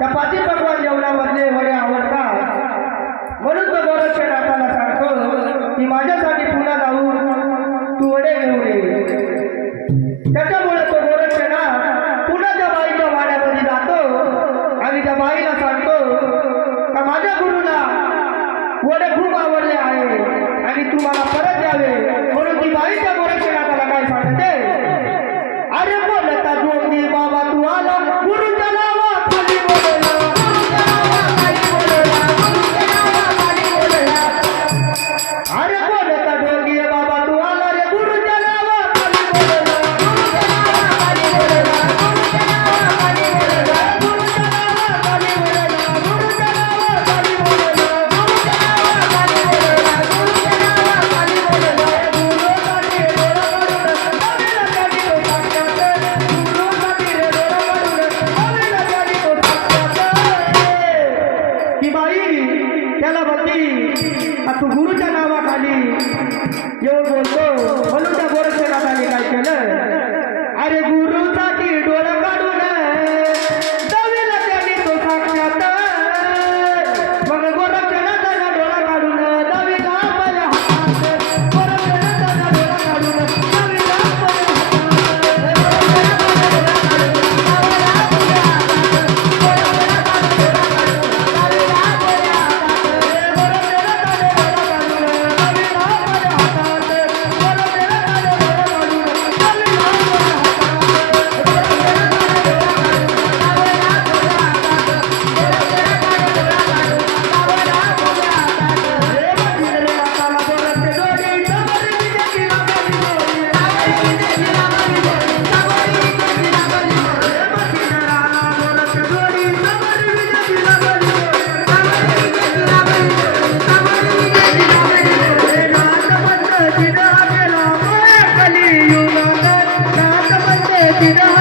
चपाती भगवान जेवणामधले वडे आवडतात. म्हणून तो भगवानाच्या नाताला सांगतो की माझ्यासाठी पुन्हा जाऊन तू वडे घेऊन ये. त्याच्यामुळे तो गोरक्षणा पुन्हा त्या बाईच्या वाड्यामध्ये जातो आणि त्या बाईला सांगतो का माझ्या गुरुला वडे खूप आवडले आहे आणि तू मला परत द्यावे म्हणून ती बाईच्या त्या गोरक्षणाला काय सांगते? cantidad.